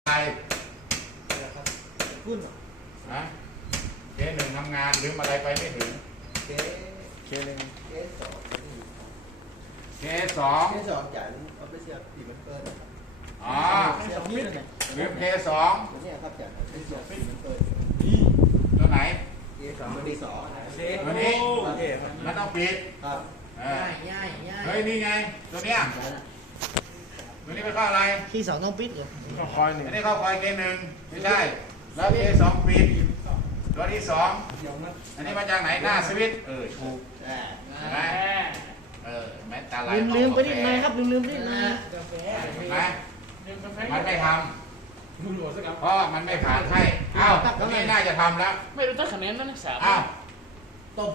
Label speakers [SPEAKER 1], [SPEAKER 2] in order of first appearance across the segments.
[SPEAKER 1] ไป
[SPEAKER 2] หุ้น
[SPEAKER 1] นะเคหนึ่งทำงานลืมอะไรไปไม่ถึง
[SPEAKER 2] เคหนึ่ง
[SPEAKER 1] เคสอง
[SPEAKER 2] จ่ายเอาไปเสียบปีมันเกิน
[SPEAKER 1] อ๋อลืมเคสอง
[SPEAKER 2] เนี่ยครับจ่ายไปเสียบปีมันเกิน
[SPEAKER 1] ตัวไหน
[SPEAKER 2] เค2ตัวที่2
[SPEAKER 1] ตัวนี้มันต้องปิด
[SPEAKER 2] ครับ
[SPEAKER 1] ง่ายเฮ้ยนี่ไงตัวเนี้ยตัวนี้เป็นข้ออะไร
[SPEAKER 3] ที่สองต้องปิดเหรอ
[SPEAKER 1] ข้อคอยหนึ่งอันนี้ข้อคอยเคหนึ่งไม่ใช่แล้วเคสองปิดตัวที่สองอันนี้มาจากไหนหน้าสวิตถูกใช่ไหมแม้ตาลาย
[SPEAKER 3] ลืมไปนิดหน่อยครับลืมนิดหน่อย
[SPEAKER 1] ไหมมันไม่ทำเพราะมันไม่ผ่านให้อ้าวตรงนี้น่าจะทำแล้ว
[SPEAKER 4] ไม่รู้ตั้งคะแนนนั่นสาม
[SPEAKER 1] อ้าว
[SPEAKER 2] ต้ม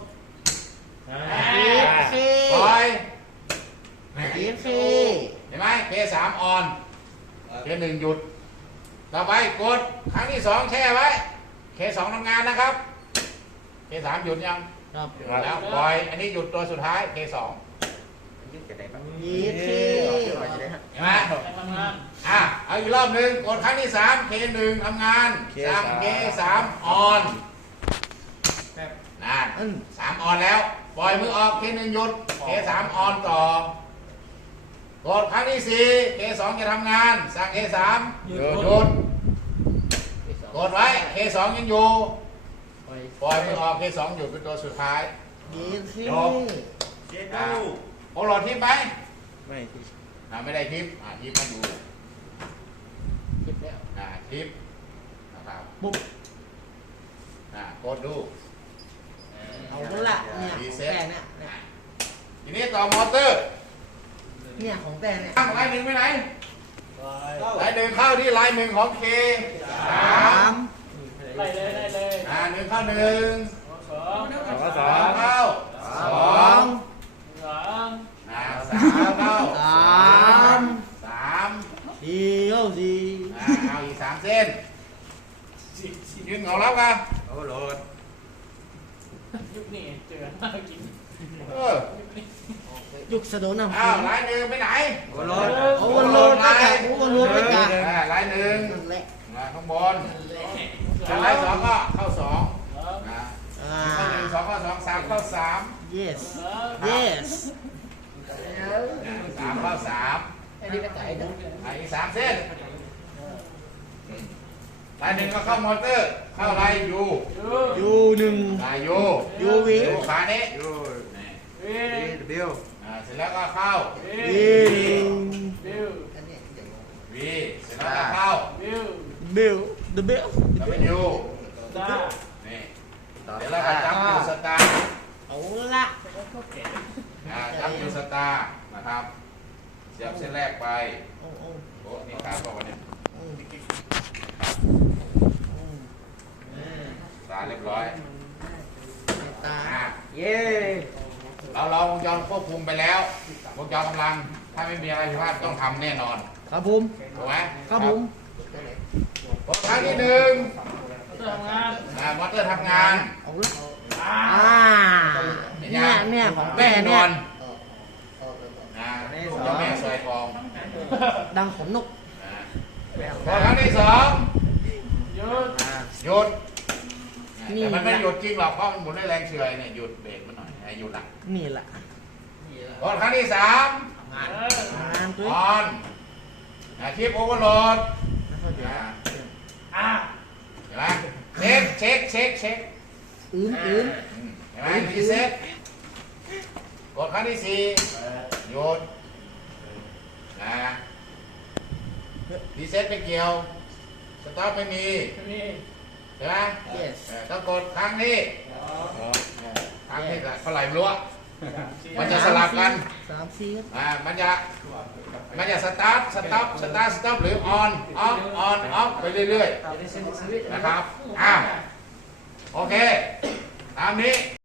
[SPEAKER 1] ปล่อย
[SPEAKER 3] เค
[SPEAKER 1] เห็นไหมเคสามออนเคหนึ่งหยุดต่อไปกดครั้งที่สองแช่ไว้เคสองทำงานนะครับเคสามหยุดยังแล้วปล่อยอันนี้หยุดตัวสุดท้ายเคสองเห็นไหมเอาอีกรอบหนึ่งกดครั้งที่สามเคหนึ่งทำงานสั่งเคสามออนนั่นสามออนแล้วปล่อยมือออกเคหนึ่งหยุดเคสามออนต่อกดครั้งที่สี่เคสองจะทำงานสั่งเคสามหยุดกดไว้เคสองยังอยู่ปล่อยมือออกเคสองหยุดเป็นตัวสุดท้ายจบโอ้โหลดทิปไหมไม่ได้ทิปทิปมาดูทิปแล้วทิปนะครับปุ๊บกดดู
[SPEAKER 3] เอาละเนี่ยแต่เนี่ย
[SPEAKER 1] ทีนี้ต่อมอเตอร์
[SPEAKER 3] เนี่ยของแต่เนี่ย
[SPEAKER 1] ลายหนึ่งไปไหนลายหนึ่งเข้าที่ลายหนึ่งของเคสาม
[SPEAKER 4] ไล่เลย
[SPEAKER 1] หนึ่งเข้าหนึ่ง
[SPEAKER 4] สอง
[SPEAKER 1] เข้าสองสามเข้าสาม
[SPEAKER 3] ดีเข้าดี
[SPEAKER 1] เอาอีกสามเส้นยืนงอแล้วกันโอ้โหลด
[SPEAKER 4] ยุคนี้เจอกิน
[SPEAKER 3] ยุคสะโดนนะ
[SPEAKER 1] อ้าวลายหนึ่งไปไหน
[SPEAKER 3] โอ้โหไปกัน
[SPEAKER 1] ลายหนึ่งข้างบนลายสองก็เข้าสองข้อหนึ่งสองข้อสองสามเข้าสาม
[SPEAKER 3] yes
[SPEAKER 1] สามเข้าสามอีกสามเส้นลายหนึ่งก็เข้ามอเตอร์เข้าลายยู
[SPEAKER 3] หนึ่ง
[SPEAKER 1] ลาย
[SPEAKER 3] ยูวี
[SPEAKER 1] ขานี้
[SPEAKER 4] บิล
[SPEAKER 1] เสร็จแล้วก็เข้า
[SPEAKER 3] บิล
[SPEAKER 1] วีเสร็จแล้วก็เข้า
[SPEAKER 3] บิล
[SPEAKER 1] แล้วเป็นยูนี่เดี๋ยวเราก็จับยูสตาร์
[SPEAKER 3] เอาละ
[SPEAKER 1] จับยูสตาร์นะครับเสียบเส้นแรกไปโอ้นี่ขาดป่ะวันนี้ตาเรียบร้อย
[SPEAKER 3] เย้
[SPEAKER 1] เราวงจรควบคุมไปแล้ววงจรกำลังถ้าไม่มีอะไรผิดพลาดต้องทำแน่นอน
[SPEAKER 3] ครับผม
[SPEAKER 1] ถูกไหม
[SPEAKER 3] ครับผม
[SPEAKER 1] ครั้งที่หนึ่งมอเตอร์ทำงาน
[SPEAKER 3] เนี่ยของแม่เนี่ย
[SPEAKER 1] เจ้าแม่สวยทอง
[SPEAKER 3] ดังขนนก
[SPEAKER 1] ครั้งที่สองหยุดแต่มันไม่หยุดจริงหรอกเพราะมันหมุนด้วยแรงเฉื่อยเนี่ยหยุดเบรกมันหน่อยหยุด
[SPEAKER 3] นี่แหละ
[SPEAKER 1] ครั้งที่สามออนทิปโอเวอร์โหลดเห็นไหมเช็คเห็นไหมรีเซ็ตกดครั้งที่สี่หยุดรีเซ็ตไม่เกี่ยวสต็อปไม่มีใช่ไหมต้องกดครั้งนี้เท่าไหร่ไม่รู้มันจะสลับกันมันจะสตาร์ทสต็อปหรือออนออฟไปเรื่อยๆนะครับโอเคตามนี้